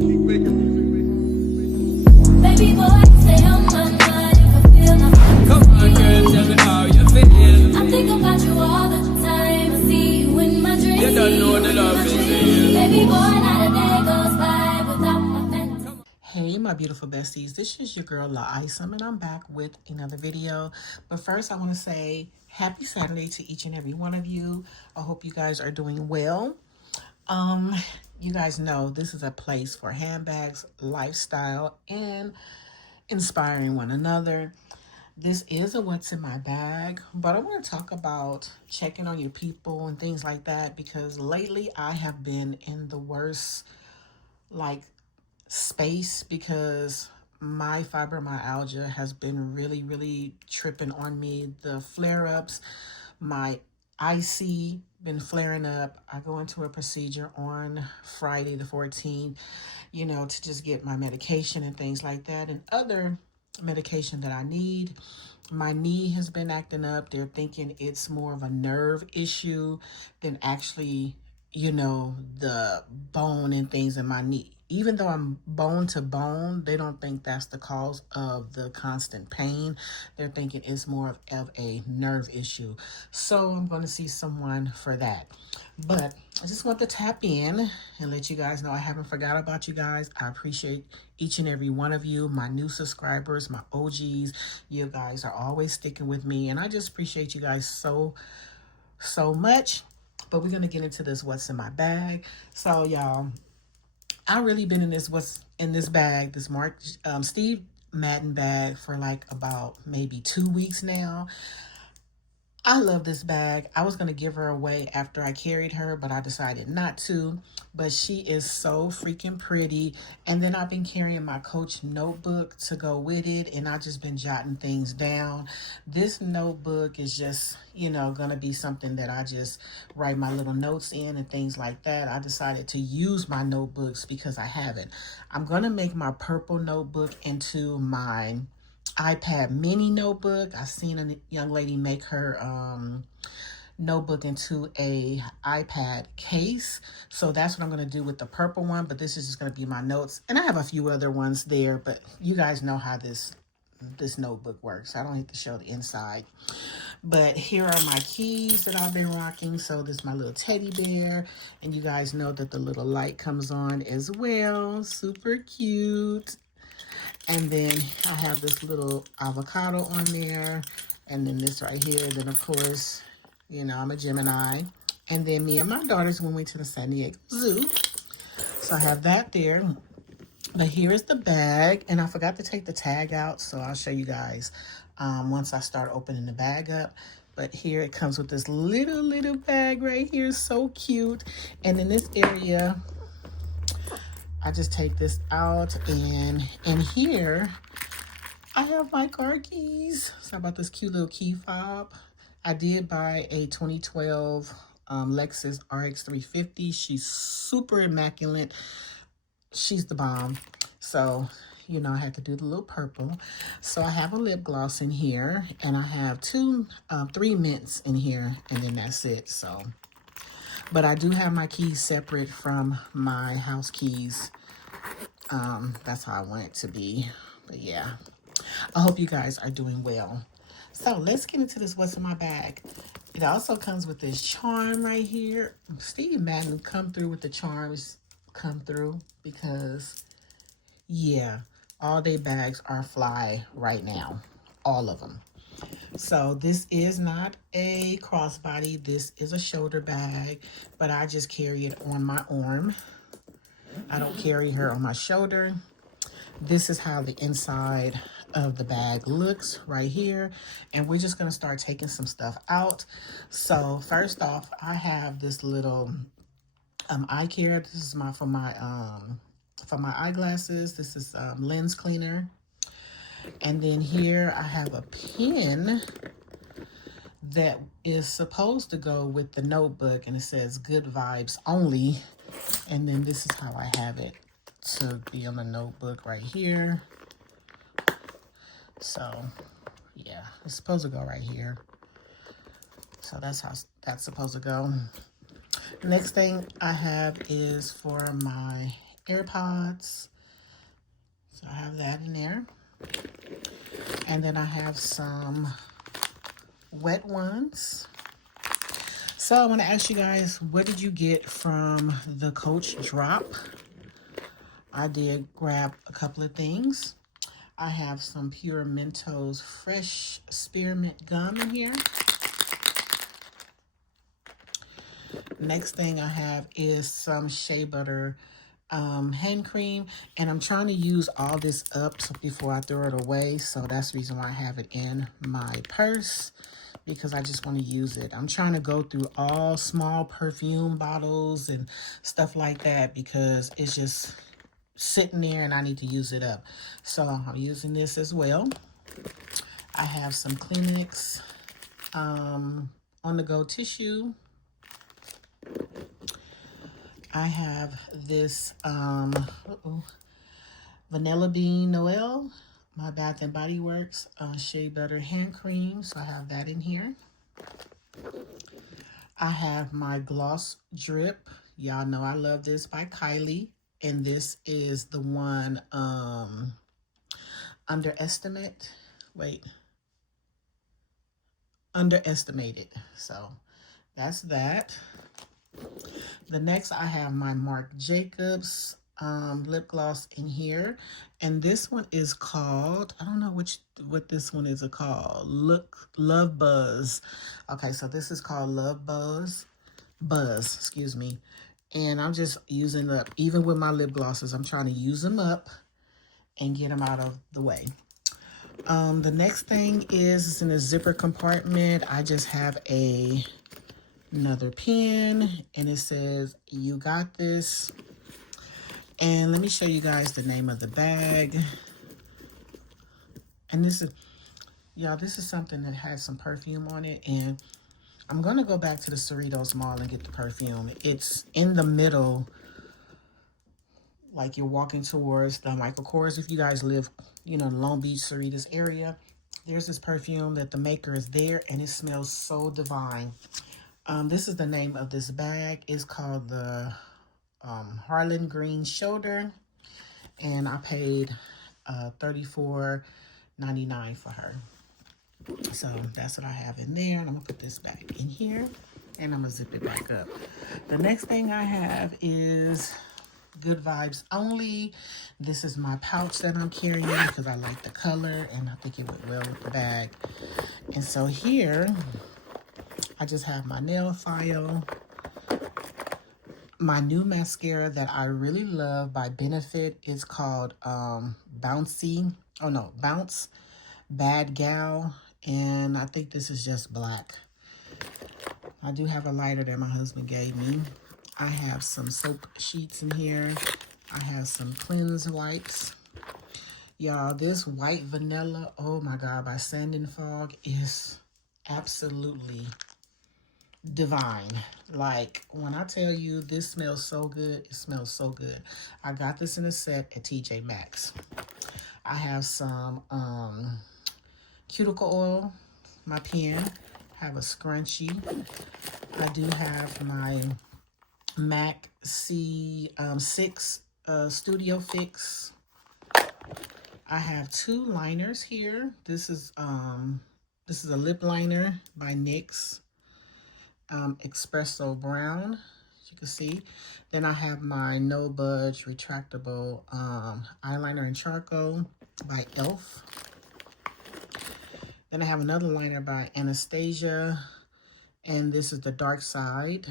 Baby boy, stay on my mind. If I feel my Come on, girl, tell me how you feel. I think about you all the time. I see you in my dreams. You don't know the love is real. Baby boy, not a day goes by without my fantasy. Hey, my beautiful besties, this is your girl Isom, and I'm back with another video. But first, I want to say happy Saturday to each and every one of you. I hope you guys are doing well. You guys know this is a place for handbags, lifestyle, and inspiring one another. This is a what's in my bag, but I want to talk about checking on your people and things like that, because lately I have been in the worst space because my fibromyalgia has been really tripping on me. The flare-ups, my IC been flaring up. I go into a procedure on Friday the 14th, to just get my medication and things like that and other medication that I need. My knee has been acting up. They're thinking it's more of a nerve issue than actually, the bone and things in my knee. Even though I'm bone to bone, they don't think that's the cause of the constant pain. They're thinking it's more of a nerve issue. So I'm going to see someone for that. But I just want to tap in and let you guys know I haven't forgot about you guys. I appreciate each and every one of you, my new subscribers, my OGs. You guys are always sticking with me, and I just appreciate you guys so much. But we're going to get into this what's in my bag. So y'all, I really been in this what's in this bag, this Steve Madden bag, for like about maybe 2 weeks now. I love this bag. I was going to give her away after I carried her, but I decided not to. But she is so freaking pretty. And then I've been carrying my Coach notebook to go with it, and I've just been jotting things down. This notebook is just, going to be something that I just write my little notes in and things like that. I decided to use my notebooks because I haven't. I'm going to make my purple notebook into my iPad mini notebook. I seen a young lady make her notebook into a iPad case, so that's what I'm going to do with the purple one. But this is just going to be my notes, and I have a few other ones there, but you guys know how this notebook works. I don't need to show the inside. But here are my keys that I've been rocking. So this is my little teddy bear, and you guys know that the little light comes on as well. Super cute. And then I have this little avocado on there. And then this right here. Then, of course, I'm a Gemini. And then me and my daughters, when we went to the San Diego Zoo. So I have that there. But here is the bag. And I forgot to take the tag out. So I'll show you guys once I start opening the bag up. But here it comes with this little bag right here. So cute. And in this area, I just take this out, and here I have my car keys. So I bought this cute little key fob. I did buy a 2012 Lexus RX 350. She's super immaculate. She's the bomb. So, I had to do the little purple. So I have a lip gloss in here, and I have three mints in here, and then that's it. So. But I do have my keys separate from my house keys. That's how I want it to be. But yeah, I hope you guys are doing well. So let's get into this what's in my bag. It also comes with this charm right here. Steve Madden come through with the charms. Come through because, yeah, all their bags are fly right now. All of them. So this is not a crossbody. This is a shoulder bag, but I just carry it on my arm. I don't carry her on my shoulder. This is how the inside of the bag looks right here. And we're just going to start taking some stuff out. So first off, I have this little eye care. This is for my eyeglasses. This is lens cleaner. And then here I have a pen that is supposed to go with the notebook, and it says good vibes only. And then this is how I have it to be on the notebook right here. So yeah, it's supposed to go right here. So that's how that's supposed to go. The next thing I have is for my AirPods. So I have that in there. And then I have some wet ones. So I want to ask you guys, what did you get from the Coach drop? I did grab a couple of things. I have some Pure Mentos fresh spearmint gum in here. Next thing I have is some shea butter hand cream, and I'm trying to use all this up before I throw it away, so that's the reason why I have it in my purse, because I just want to use it. I'm trying to go through all small perfume bottles and stuff like that because it's just sitting there and I need to use it up. So I'm using this as well. I have some Kleenex on-the-go tissue. I have this Vanilla Bean Noel, my Bath and Body Works Shea Butter Hand Cream. So I have that in here. I have my Gloss Drip. Y'all know I love this, by Kylie. And this is the one Underestimated. So that's that. The next, I have my Marc Jacobs lip gloss in here, and this one is called, I don't know what this one is called. Love Buzz. Okay, so this is called Love Buzz, excuse me. And I'm just using up, even with my lip glosses, I'm trying to use them up and get them out of the way. The next thing is in a zipper compartment. I just have another pen, and it says, "You got this." And let me show you guys the name of the bag. And this is, y'all, this is something that has some perfume on it, and I'm gonna go back to the Cerritos Mall and get the perfume. It's in the middle, like you're walking towards the Michael Kors. If you guys live, you know, Long Beach, Cerritos area, there's this perfume that the maker is there, and it smells so divine. This is the name of this bag. It's called the Harlan Green Shoulder, and I paid $34.99 for her. So that's what I have in there, and I'm gonna put this back in here, and I'm gonna zip it back up. The next thing I have is Good Vibes Only. This is my pouch that I'm carrying because I like the color, and I think it went well with the bag. And so here, I just have my nail file, my new mascara that I really love by Benefit is called Bounce Bad Gal, and I think this is just black. I do have a lighter that my husband gave me. I have some soap sheets in here. I have some cleanse wipes. Y'all, this white vanilla, oh my God, by Sand and Fog is absolutely divine. Like, when I tell you this smells so good, it smells so good. I got this in a set at TJ Maxx. I have some cuticle oil, my pen, have a scrunchie. I do have my MAC C6 Studio Fix. I have two liners here. This is a lip liner by NYX, Espresso Brown, as you can see. Then I have my No Budge retractable eyeliner in charcoal by e.l.f. Then I have another liner by Anastasia, and this is the Dark Side.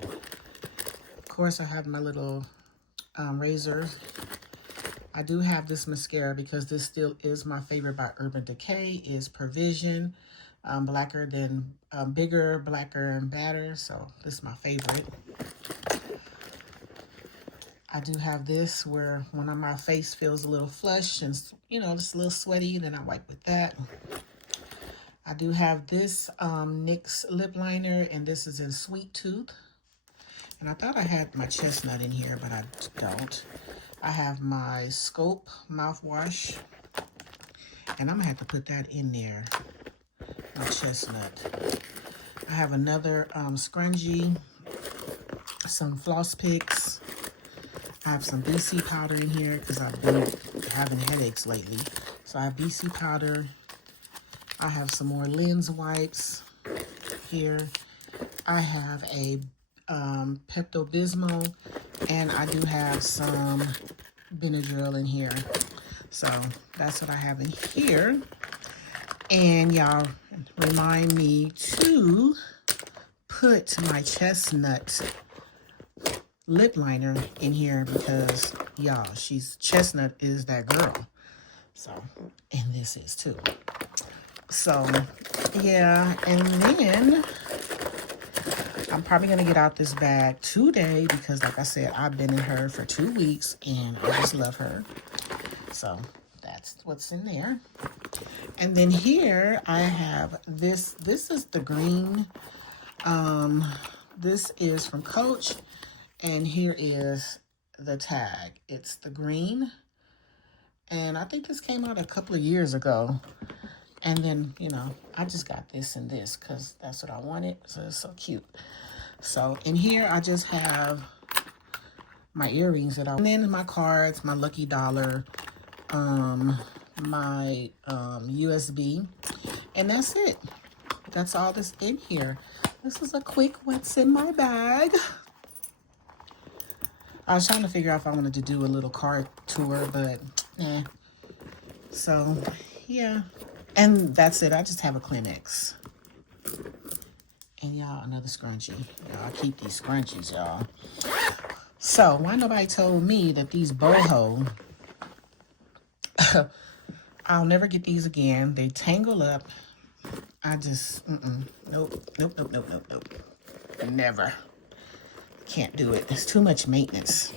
Of course, I have my little razor. I do have this mascara because this still is my favorite by Urban Decay, is Provision. Bigger, blacker, and badder. So this is my favorite. I do have this where when my face feels a little flush and, you know, just a little sweaty, then I wipe with that. I do have this NYX lip liner, and this is in Sweet Tooth. And I thought I had my chestnut in here, but I don't. I have my Scope mouthwash, and I'm gonna have to put that in there, my chestnut. I have another scrunchie, some floss picks, I have some BC powder in here because I've been having headaches lately. So I have BC powder. I have some more lens wipes here. I have a Pepto-Bismol, and I do have some Benadryl in here. So that's what I have in here. And y'all remind me to put my chestnut lip liner in here because y'all, chestnut is that girl. So, and this is too. So yeah, and then I'm probably gonna get out this bag today because like I said, I've been in her for 2 weeks and I just love her. So that's what's in there. And then here I have this. This is the green. This is from Coach. And here is the tag. It's the green. And I think this came out a couple of years ago. And then, you know, I just got this and this because that's what I wanted. So it's so cute. So in here, I just have my earrings that and then my cards, my lucky dollar, my USB. And that's it. That's all that's in here. This is a quick what's in my bag. I was trying to figure out if I wanted to do a little car tour, but eh. So, yeah. And that's it. I just have a Kleenex. And y'all, another scrunchie. Y'all, I keep these scrunchies, y'all. So, why nobody told me that these boho, I'll never get these again. They tangle up. I just, nope. Never. Can't do it. It's too much maintenance.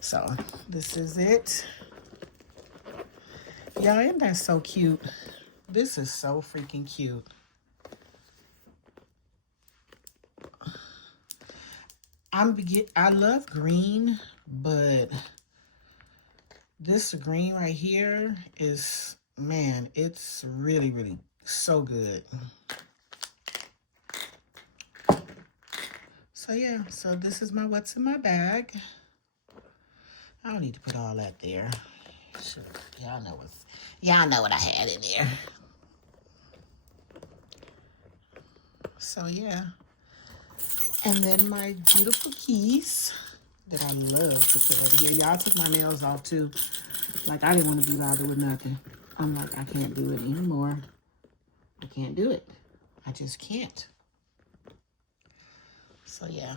So this is it. Y'all, isn't that so cute? This is so freaking cute. I love green, but this green right here is, man, it's really, really so good. So yeah, so this is my what's in my bag. I don't need to put all that there. Sure, y'all know what I had in there. So yeah. And then my beautiful keys that I love to put over here. Y'all took my nails off too. Like I didn't want to be bothered with nothing. I'm like, I can't do it anymore. I can't do it. I just can't. So yeah.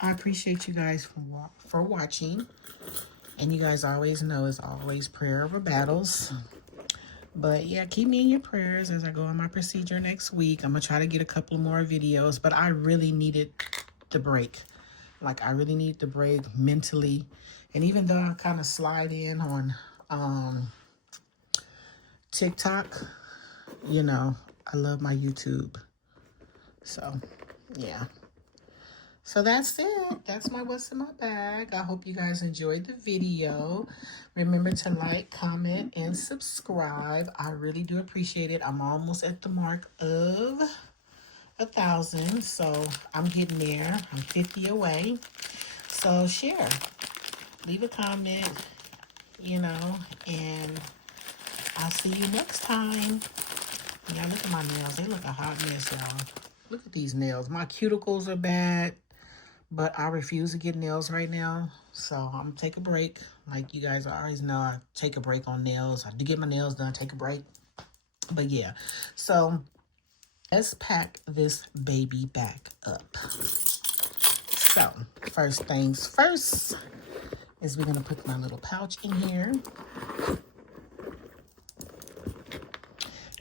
I appreciate you guys for watching. And you guys always know it's always prayer over battles. But yeah, keep me in your prayers as I go on my procedure next week. I'm going to try to get a couple more videos. But I really needed the break. Like I really need the break mentally. And even though I kind of slide in on TikTok, you know, I love my YouTube. So, yeah. So that's it. That's my what's in my bag. I hope you guys enjoyed the video. Remember to like, comment, and subscribe. I really do appreciate it. I'm almost at the mark of 1,000. So I'm getting there. I'm 50 away. So share. Leave a comment, you know, and I'll see you next time. Y'all, look at my nails. They look a hot mess, y'all. Look at these nails. My cuticles are bad, but I refuse to get nails right now. So I'm going to take a break. Like you guys always know, I take a break on nails. I do get my nails done, take a break. But yeah, so let's pack this baby back up. So first things first is we're going to put my little pouch in here.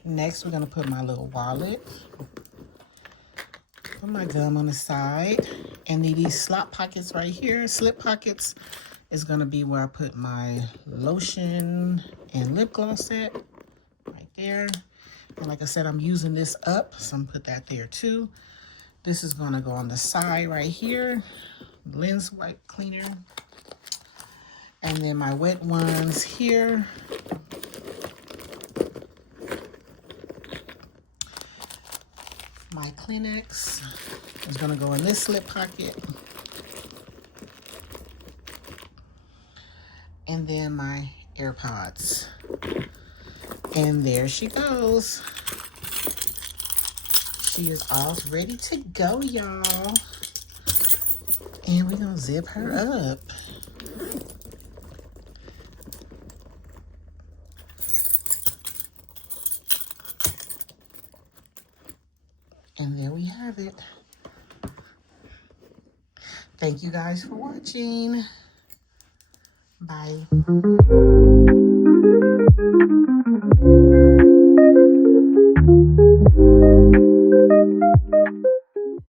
Next, we're going to put my little wallet. Put my gum on the side. And these slot pockets right here, slip pockets, is going to be where I put my lotion and lip gloss at. Right there. And like I said, I'm using this up, so I'm going to put that there too. This is going to go on the side right here. Lens wipe cleaner. And then my wet ones here. My Kleenex is gonna go in this slip pocket. And then my AirPods. And there she goes. She is all ready to go, y'all. And we're gonna zip her up. And there we have it. Thank you guys for watching. Bye.